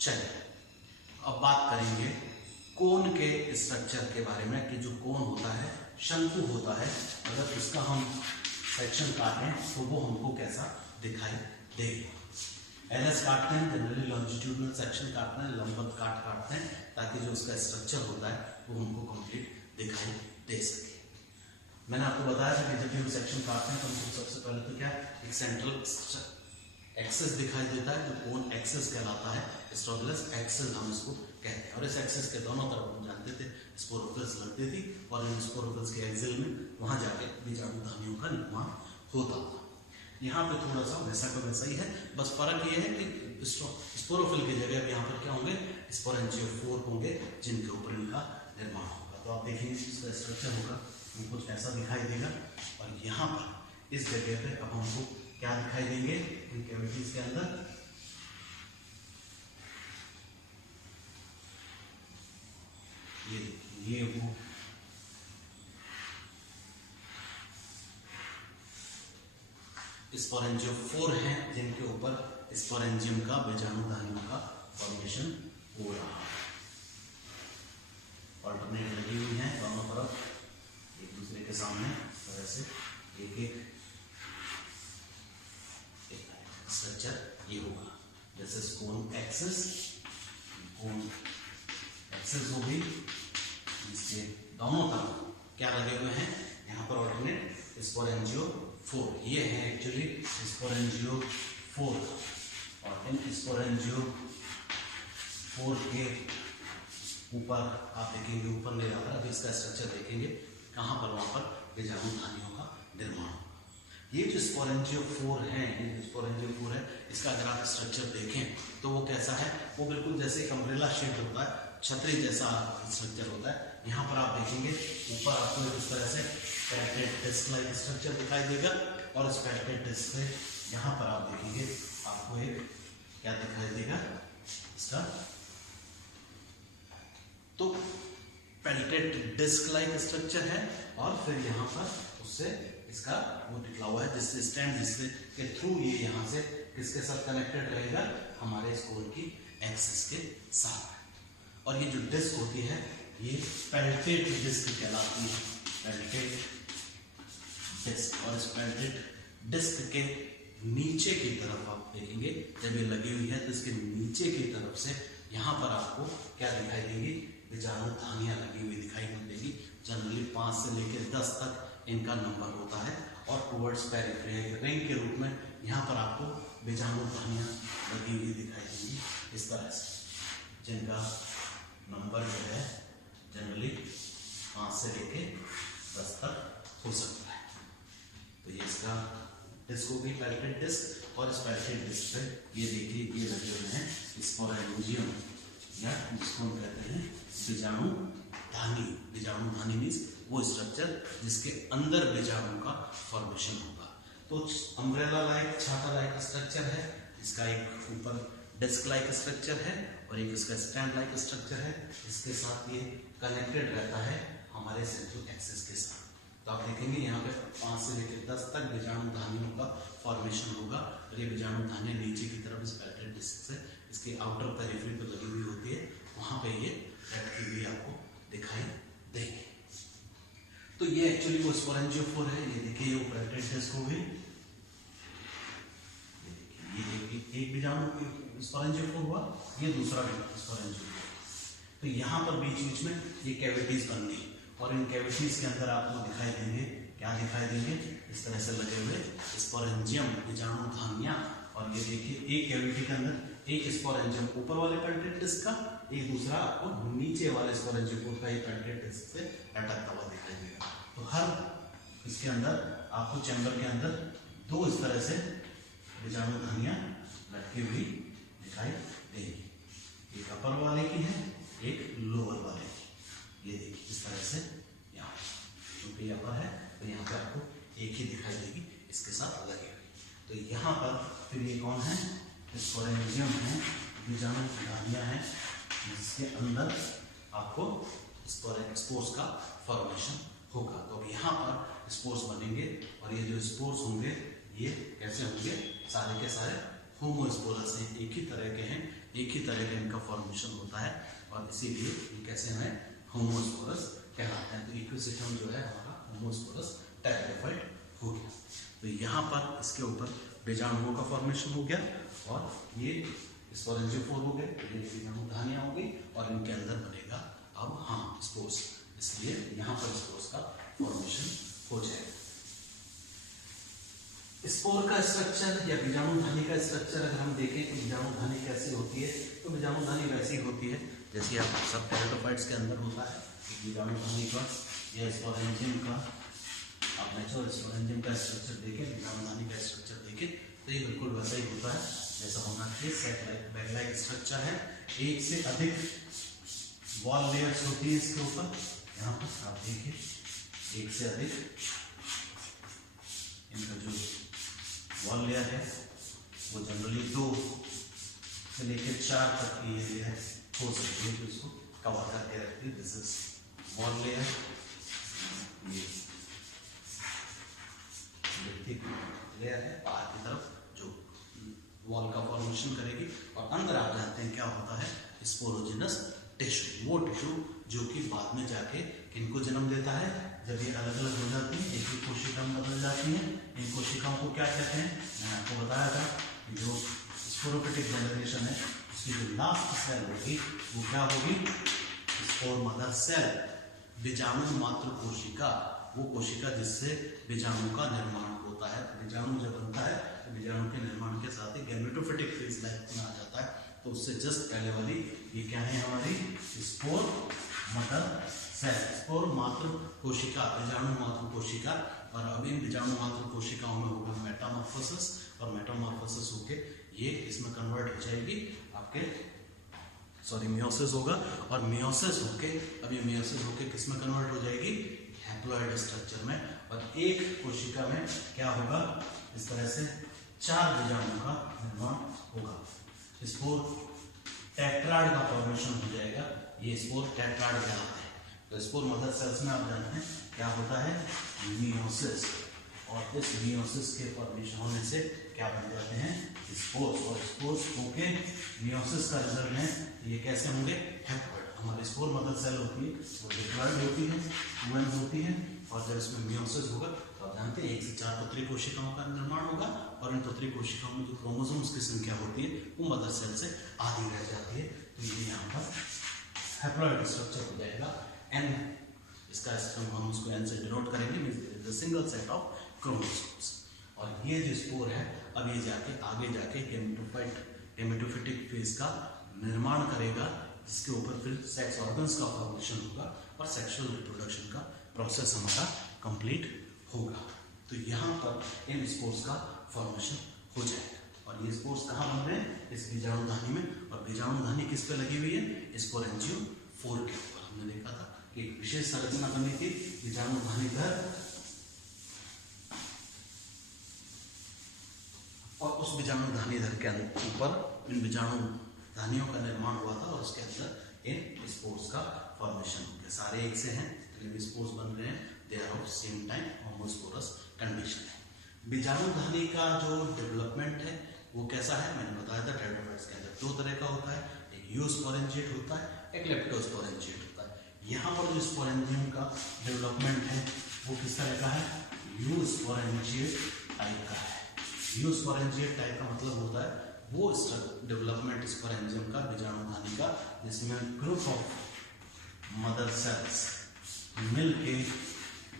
चलिए अब बात करेंगे कोन के स्ट्रक्चर के बारे में कि जो कोन होता है, शंकु होता है, अगर उसका हम सेक्शन काटें तो वो हमको कैसा दिखाई देगा। एलएस काटते हैं, जनरली लॉन्जिट्यूडनल सेक्शन काटते हैं, लंबवत काटते हैं ताकि जो उसका स्ट्रक्चर होता है वो हमको कंप्लीट दिखाई दे सके। मैंने आपको बताया था कि जब भी हम सेक्शन काटते हैं तो हमको सबसे पहले तो क्या एक सेंट्रल एक्सेस दिखाई देता है जो कोन एक्सेस कहलाता है, स्ट्रोगलस एक्सेस हम इसको कहते हैं। और इस एक्सेस के दोनों तरफ हम जानते थे स्पोरोफिल्स लगते थी और इन स्पोरोफिल्स के एक्सिल में वहां जाके बीजाणुधानियों का निर्माण होता था। यहाँ पे थोड़ा सा वैसा का वैसा ही है, बस फर्क ये है कि स्पोरोफिल की जगह अब यहाँ पर क्या होंगे, स्पोरेंजियोफोर होंगे जिनके ऊपर इनका निर्माण होगा। तो आप देखेंगे इसका स्ट्रक्चर होगा कुछ ऐसा दिखाई देगा। और यहाँ पर इस जगह पे अब हमको क्या दिखाई देंगे, इन कैविटीज के अंदर ये वो स्पोरेंजियोफोर हैं जिनके ऊपर स्पोरेंजियम का बीजाणुधानियों का फॉर्मेशन हो रहा है। ऑल्टरनेट लगी हुई हैं दोनों तरफ एक दूसरे के सामने, तो ऐसे एक एक स्ट्रक्चर ये होगा। जैसे कोन एक्सेस हो गई, इसके दोनों तरफ क्या लगे हुए हैं, यहाँ पर ऑल्टरनेट स्पोरेंजियोफोर, ये है एक्चुअली स्पोरेंजियोफोर। और इन स्पोरेंजियोफोर के ऊपर आप देखेंगे, ऊपर ले जाकर अभी इसका स्ट्रक्चर देखेंगे कहाँ पर, वहाँ पर बीजाणुधानियों का निर्माण होगा। ये जो स्पोरेंजियोफोर है, ये स्पोरेंजियोफोर है, इसका अगर आप स्ट्रक्चर देखें तो वो कैसा है, वो बिल्कुल जैसे एक अम्ब्रेला शेप होता है, छतरी जैसा स्ट्रक्चर होता है। यहाँ पर आप देखेंगे ऊपर आपको इस तरह से पैलेटेड डिस्क लाइक स्ट्रक्चर दिखाई देगा और इस पैलेटेड डिस्क से यहाँ पर आप देखेंगे आपको एक क्या दिखाई देगा, इसका तो पैलेटेड डिस्क लाइक स्ट्रक्चर है। और फिर यहाँ पर उससे इसका वो निकला हुआ है जिससे स्टैंड, जिसके के थ्रू ये यहाँ से किसके साथ कनेक्टेड रहेगा, हमारे इस कोन की एक्सिस के साथ। और ये जो डिस्क होती है ये पैलेटेड डिस्क कहलाती है, पैलेटेड डिस्क। और इस पैलेटेड डिस्क के नीचे की तरफ आप देखेंगे जब ये लगी हुई है तो इसके नीचे की तरफ से यहाँ पर आपको क्या दिखाई देंगी, बीजाणुधानियां लगी हुई दिखाई देंगी। जनरली 5 से लेकर 10 तक इनका नंबर होता है। और टुवर्ड्स पेरिफेरी रिंग के रूप में यहाँ पर आपको बीजाणुधानियां लगी हुई दिखाई देंगी इस तरह से, जिनका नंबर जो है जनरली 5 से लेके 10 तक हो सकता है। तो ये इसका डिस्क होगी, पैलेटेड डिस्क। और इस पैलेटेड डिस्क पे ये देखिए ये लगे हुए हैं स्पोरेंजियम, या जिसको हम कहते हैं बीजाणुधानी। बीजाणुधानी मीन्स वो स्ट्रक्चर जिसके अंदर बीजाणु का फॉर्मेशन होगा। तो अम्ब्रेला लाइक, छाता लाइक स्ट्रक्चर है, इसका एक ऊपर डिस्क लाइक स्ट्रक्चर है और एक इसका स्टैंड लाइक स्ट्रक्चर है। इसके साथ ये कनेक्टेड रहता है हमारे सेंट्रल एक्सिस के साथ। तो आप देखेंगे यहाँ पे 5 से लेकर 10 तक बीजाणुधानियों का फॉर्मेशन होगा। और ये बीजाणुधानियां नीचे की तरफ इस पैलेटेड डिस्क से इसके आउटर पेरिफेरी पर लगी हुई होती है, वहां पे ये लटकी हुई आपको दिखाई देंगे। तो ये एक्चुअली वो स्पोरेंजियोफोर है। ये देखिए वो पैलेटेड डिस्क हो गई, ये एक बीजाणु स्पोरेंजियोफोर हुआ, ये दूसरा स्पोरेंजियोफोर। तो यहाँ पर बीच बीच में ये कैविटीज बन गई और इन कैविटीज के अंदर आपको दिखाई देंगे, क्या दिखाई देंगे, इस तरह से लगे हुए स्पोरेंजियम बीजाणुधानियां। और ये देखिए एक कैविटी के अंदर एक स्पोरेंजियम ऊपर वाले पैलेटेड डिस्क का, एक दूसरा आपको नीचे वाले स्पोरेंजियोफोर का पैलेटेड डिस्क से लटकता हुआ दिखाई देगा। तो हर इसके अंदर आपको चैम्बर के अंदर 2 इस तरह से बीजाणुधानियां लटकी हुई दिखाई देगी। एक अपर वाले की है, एक लोअर वाले की। ये देखिए इस तरह से यहाँ क्योंकि अपर है तो यहाँ पे आपको एक ही दिखाई देगी इसके साथ लगी हुई। तो यहाँ पर फिर ये कौन है, स्पोरेंजियम है, बीजाणुधानियां हैं जिसके अंदर आपको स्पोर्स का फॉर्मेशन होगा। तो अब यहाँ पर स्पोर्स बनेंगे और ये जो स्पोर्स होंगे ये कैसे होंगे, सारे के सारे होमोस्पोरस हैं, एक ही तरह के हैं, एक ही तरह का इनका फॉर्मेशन होता है और इसीलिए ये कैसे हैं होमोस्पोरस कहलाते हैं। तो इक्विसिटम जो है हमारा होमोस्पोरस टेट्राफाइट हो गया। तो यहाँ पर इसके ऊपर बीजाणुओं का फॉर्मेशन हो गया और ये स्पोरेंजियोफोर हो गए, ये बीजाणुधानियां हो गई और इनके अंदर बनेगा अब स्पोर्स, इसलिए यहाँ पर स्पोर्स का फॉर्मेशन हो जाएगा। स्पोर का स्ट्रक्चर या बीजाणुधानी का स्ट्रक्चर अगर हम देखें तो बीजाणुधानी कैसे होती है, तो बीजाणुधानी वैसी होती है जैसे आप सब टेरिडोफाइट्स के अंदर होता है। बीजाणुधानी का या स्पोरेंजियम का आप नेचुरल स्पोरेंजियम का स्ट्रक्चर देखें, बीजाणुधानी का स्ट्रक्चर देखें तो ये बिल्कुल वैसा ही होता है जैसा होना चाहिए। Set like bag like structure है, एक से अधिक वॉल लेयर्स होती है इसके ऊपर। यहाँ पर आप देखिए एक से अधिक इनका जो वॉल लेयर है वो जनरली 2 से लेकर 4 तक की ये लेयर हो सकती है, तो इसको कवर करके रखती है। दिस इज वॉल लेयर, ये थिक लेयर है बाहर की तरफ जो वॉल का फॉर्मेशन करेगी। और अंदर आप जानते हैं क्या होता है स्पोरोजिनस टिश्यू, वो टिश्यू जो कि बाद में जाके किनको जन्म देता है, जब ये अलग अलग हो जाती है, एक ही कोशिका में बदल जाती है। इन कोशिकाओं को क्या कहते हैं, मैंने आपको बताया था कि जो स्पोरोफिटिक जनरेशन है उसकी जो लास्ट सेल होगी वो क्या होगी, स्पोर मदर सेल, बीजाणु मात्र कोशिका, वो कोशिका जिससे बीजाणु का निर्माण होता है। बीजाणु जब बनता है तो बीजाणु के निर्माण के साथ ही गैमेटोफिटिक फेज लाइफ में आ जाता है। तो उससे जस्ट पहले वाली ये क्या है हमारी स्पोर मदर सेल, स्पोर मात्र कोशिका, बीजाणु मात्र कोशिका। और अब इन बीजाणु मात्र कोशिकाओं में होगा मेटामॉर्फोसिस, और मेटामॉर्फोसिस होके ये इसमें कन्वर्ट हो जाएगी आपके मियोसिस होगा, और मियोसिस होके अब ये मियोसिस होके किस में कन्वर्ट हो जाएगी, हैप्लॉइड स्ट्रक्चर में। और एक कोशिका में क्या होगा, इस तरह से 4 बीजाणु का निर्माण होगा। स्पोर टेट्राड का फॉर्मेशन हो जाएगा, ये स्पोर टेट्राड कहलाते हैं। तो स्पोर मदर सेल्स में आप जानते हैं क्या होता है, मियोसिस, और इस मियोसिस के फॉर्मेशन होने से क्या बन जाते हैं स्पोर्स, और स्पोर्स होके मियोसिस का रिजल्ट है ये कैसे होंगे हैप्लॉइड। हमारी स्पोर मदर सेल होती है वो डिप्लॉइड होती है, वुमेन होती है, और जब इसमें मियोसिस होगा तो आप जानते हैं 1 से 4 पुत्री कोशिकाओं का निर्माण होगा, और इन पुत्री कोशिकाओं में जो क्रोमोसोम्स की संख्या होती है वो मदर सेल से आधी रह जाती है। तो ये यहाँ पर हैप्लॉइड स्ट्रक्चर हो जाएगा। एन इसका हम उसको एन से डिनोट करेंगे, means single set of chromosomes. और ये जो स्पोर है अब ये जाके आगे जाके गेमेटोफिटिक फेज का निर्माण करेगा, जिसके ऊपर फिर सेक्स ऑर्गन्स का फॉर्मेशन होगा और सेक्सुअल रिप्रोडक्शन का प्रोसेस हमारा कंप्लीट होगा। तो यहाँ पर इन स्पोर्स का फॉर्मेशन हो जाएगा। और ये स्पोर्स कहाँ बन रहे हैं, इस बीजाणुधानी में। और बीजाणुधानी किस पे लगी हुई है, स्पोरेंजियोफोर के ऊपर। हमने देखा था कि एक विशेष संरचना बनी थी बीजाणुधानी पर, और उस बीजाणुधानी धर के ऊपर इन बीजाणुधानियों का निर्माण हुआ था, और उसके अंदर इन स्पोर्स का फॉर्मेशन हो गया। सारे एक से हैं, स्पोर्स बन रहे हैं, they are of same time homosporous condition है। बीजाणुधानी का जो डेवलपमेंट है वो कैसा है, मैंने बताया था टेट्राफाइट्स के अंदर 2 तरह का होता है, एक यूस्पोरेंजिएट होता है, एक लेप्टोस्पोरेंजिएट होता है। यहाँ पर जो स्पोरेंजियम का डेवलपमेंट है वो किस तरह का है, यूस्पोरेंजिएट टाइप का है। यूस्पोरेंजिएट टाइप का मतलब होता है वो डेवलपमेंट स्पोरेंजियम का, बीजाणुधानी का, जिसमें ग्रुप ऑफ मदर सेल्स मिलके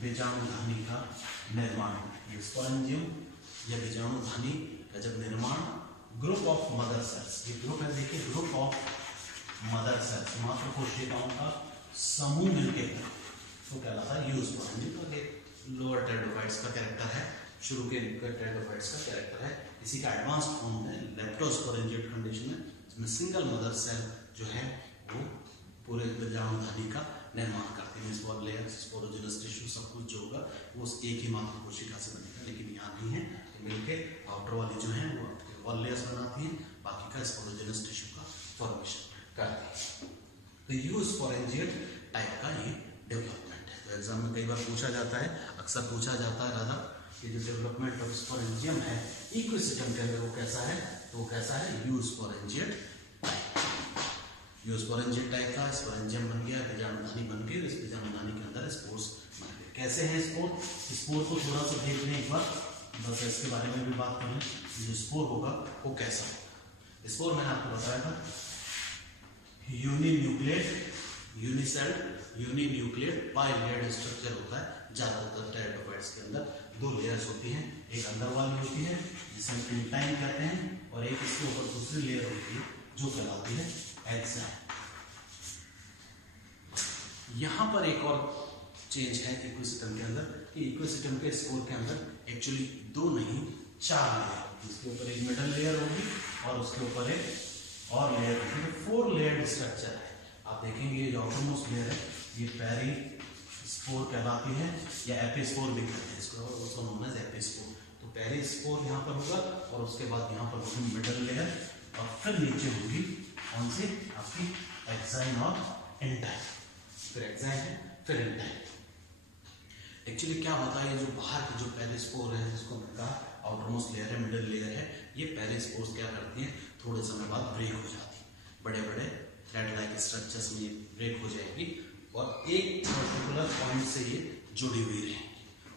बीजाणुधानी का निर्माण है। स्पोरेंजियम या बीजाणुधानी का जब निर्माण ग्रुप ऑफ मदर सेल्स, ये ग्रुप है देखिए, ग्रुप ऑफ मदर सेल्स, मात्र कोशिकाओं का समूह मिलके तो कहलाता है यूस्पोरेंजियम। का लोअर टेरिडोफाइट्स का कैरेक्टर है, शुरू के टेरिडोफाइट्स का कैरेक्टर है। इसी का एडवांस फॉर्म है लेप्टोस्पोरेंजिएट कंडीशन है, जिसमें सिंगल मदर सेल जो है वो पूरे बीजाणुधानी का निर्माण करते हैं। स्पोर लेयर, स्पोरोजिनस टिश्यू सब कुछ जो होगा वो एक ही मात्र कोशिका से बनेगा, लेकिन यहाँ नहीं है, तो मिलके आउटर वाली जो है वो वॉल लेयर्स बनाती हैं, बाकी का स्पोरोजिनस टिश्यू का फॉर्मेशन करती है। तो यूस्पोरेंजिएट टाइप का ये डेवलपमेंट है। तो एग्जाम में कई बार पूछा जाता है, अक्सर पूछा जाता है राधा कि जो डेवलपमेंट ऑफ स्पोरेंजियम है इक्विसिस्टम के अंदर वो कैसा है, तो वो कैसा है यूस्पोरेंजिएट टाइप का स्पोरेंजियम बन गया, बीजाणुधानी बन गई, इस बीजाणुधानी के अंदर स्पोर्स बन गए। कैसे हैं स्पोर को थोड़ा सा देख लें एक बार, बस इसके बारे में भी बात कर लें। जो स्पोर होगा वो कैसा होगा। स्पोर मैंने आपको बताया था यूनिन्यूक्लिएट बाइलेयर्ड स्ट्रक्चर होता है। ज्यादातर टेरेडोफाइट्स के अंदर 2 लेयर्स होती हैं, एक अंदर वाली होती है जिसे हम इंटाइन कहते हैं, और एक इसके ऊपर दूसरी लेयर होती है जो कहलाती है एक्साइन। यहां पर एक और चेंज है इक्विसिस्टम के अंदर कि इक्विसिस्टम के स्पोर के अंदर एक्चुअली 2 नहीं 4 लेयर, जिसके ऊपर एक मिडल लेयर होगी और उसके ऊपर एक और लेयर होगी। 4 लेयर्ड स्ट्रक्चर है। आप देखेंगे ये जो आउटरमोस्ट लेयर है ये पेरिस्पोर कहलाती है या एपिस्पोर भी कहते हैं इसको, उसको नोन एज एपिस्पोर। तो पेरिस्पोर यहाँ पर होगा और उसके बाद यहाँ पर होगी मिडल लेयर और फिर नीचे होगी कौन सी आपकी एक्साइन और इंटाइन, फिर एक्साइन है फिर इंटाइन। एक्चुअली क्या होता है, ये जो बाहर की जो पेरिस्पोर है जिसको मैंने कहा आउटरमोस्ट लेयर है मिडल लेयर है, ये पेरिस्पोर्स क्या करती हैं थोड़े समय बाद ब्रेक हो जाती है, बड़े बड़े थ्रेड लाइक स्ट्रक्चर्स में ये ब्रेक हो जाएगी और एक पर्टिकुलर पॉइंट से ये जुड़ी हुई रहेंगी।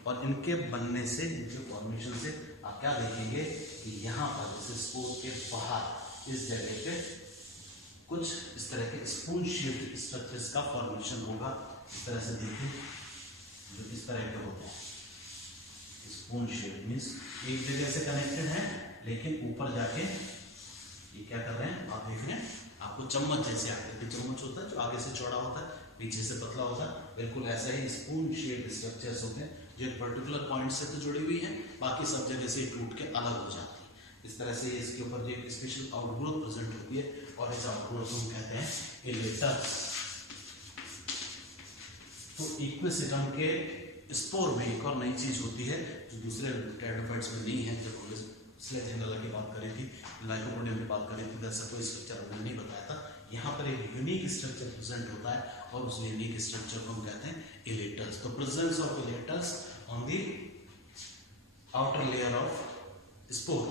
और इनके बनने से, इनके फॉर्मेशन से आप क्या देखेंगे कि यहाँ पर जैसे स्पोर के बाहर इस जगह पे कुछ इस तरह के स्पून शेप्ड स्ट्रक्चर्स का फॉर्मेशन होगा। इस तरह से देखिए जो इस तरह के होते हैं स्पून शेप, मीन्स एक जगह से कनेक्टेड है लेकिन ऊपर जाके ये क्या कर रहे हैं आप देख रहे हैं, आपको चम्मच जैसे आगे चम्मच होता है जो आगे से चौड़ा होता है पीछे से पतला होता है, बिल्कुल ऐसा ही स्पून शेप स्ट्रक्चर्स होते हैं जो एक पर्टिकुलर पॉइंट से तो जुड़ी हुई है, बाकी सब जगह से टूट के अलग हो जाती है। इस तरह से इसके ऊपर जो एक स्पेशल आउटग्रोथ प्रेजेंट होती है और इस आउटग्रोथ को हम कहते हैं इलेटर्स। तो इक्विसिस्टम के स्पोर में एक और नई चीज होती है जो दूसरे टेरेडोफाइट्स में नहीं है। जब हमने स्लेज की बात करी थी, लाइकोपोडियम की बात करी थी, वैसा कोई स्ट्रक्चर हमने नहीं बताया था। यहाँ पर एक यूनिक स्ट्रक्चर प्रेजेंट होता है और उस यूनिक स्ट्रक्चर को हम कहते हैं इलेटर्स। तो presence of इलेटर्स on the outer layer of spore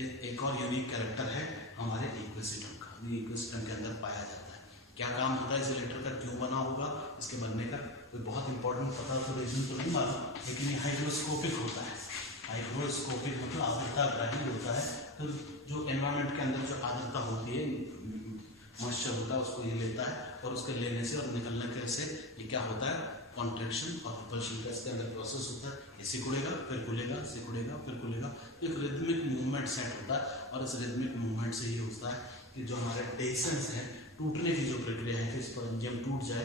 एक और यूनिक कैरेक्टर है हमारे इक्विसिस्टम का, इक्विसिस्टम के अंदर पाया जाता है। क्या काम होता है इस इलेटर का, क्यों बना होगा, इसके बनने का कोई बहुत इंपॉर्टेंट पता तो रीजन तो नहीं मालूम, लेकिन ये हाइड्रोस्कोपिक होता है। हाइड्रोस्कोपिक मतलब आर्द्रता ग्राही होता है। तो जो एनवायरनमेंट के अंदर जो आर्द्रता होती है, मॉइस्चर होता है, उसको ये लेता है और उसके लेने से और निकलने से ये क्या होता है कॉन्ट्रैक्शन और रिपल्शन का इसके अंदर प्रोसेस होता है। ये सिकुड़ेगा फिर खुलेगा, सिकुड़ेगा फिर खुलेगा, एक रिदमिक मूवमेंट सेट होता है और इस रिदमिक मूवमेंट से ये होता है कि जो हमारे डेसेंस है टूटने की जो प्रक्रिया है कि स्पोरेंजियम टूट जाए,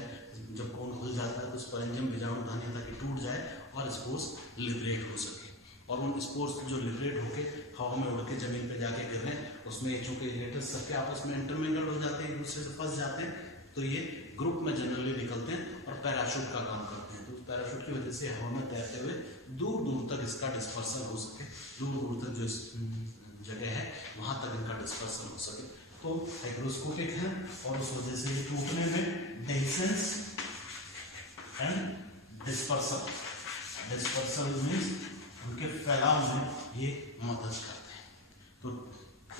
जब कोन खुल जाता है तो स्पोरेंजियम बीजाणुधानी ताकि टूट जाए और स्पोर्स लिबरेट हो सके। और उन स्पोर्स जो लिबरेट होके हवा में उड़ के जमीन पे जाके गिर रहे हैं, उसमें चूंकि इलेटर्स सबके आपस में इंटरमिंगल हो जाते हैं, एक दूसरे से फंस जाते हैं, तो ये ग्रुप में जनरली निकलते हैं और पैराशूट का काम करते हैं। तो पैराशूट की वजह से हवा में तैरते हुए दूर दूर तक इसका डिस्पर्सन हो सके, दूर दूर तक जो जगह है वहां तक इनका डिस्पर्सन हो सके। तो हाइड्रोस्कोपिक है और उस वजह से ये टूटने में डेसेंस एंड डिस्पर्सल मीन्स उनके फैलाव में ये मदद करते हैं। तो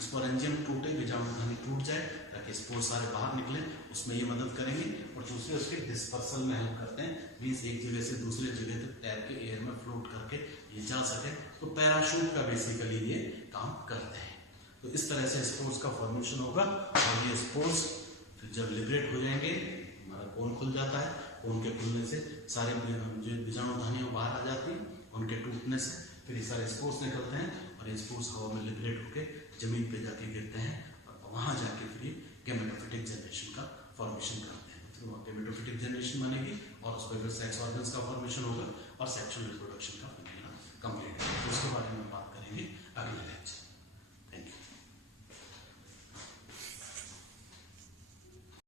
स्पोरेंजियम टूटे, बीजाणुधानी टूट जाए ताकि स्पोर सारे बाहर निकले, उसमें ये मदद करेंगे। और दूसरे उसके डिस्पर्सल में हेल्प करते हैं, मीन्स एक जगह से दूसरे जगह तक तैर के एयर में फ्लोट करके ये जा सके। तो पैराशूट का बेसिकली ये काम करते हैं। तो इस तरह से स्पोर्स का फॉर्मेशन होगा और ये स्पोर्स फिर जब लिबरेट हो जाएंगे, हमारा कोन खुल जाता है, कोन के खुलने से सारे जो बीजाणुधानियां बाहर आ जाती हैं, उनके टूटने से फिर ये सारे स्पोर्स निकलते हैं और ये स्पोर्स हवा में लिबरेट होकर जमीन पे जाके गिरते हैं और वहां जाके फिर गेमेटोफिटिक जनरेशन का फॉर्मेशन करते हैं। तो गेमेटोफिटिक जनरेशन बनेगी और उस पर फिर सेक्स ऑर्गन्स का फॉर्मेशन होगा और सेक्सुअल रिप्रोडक्शन का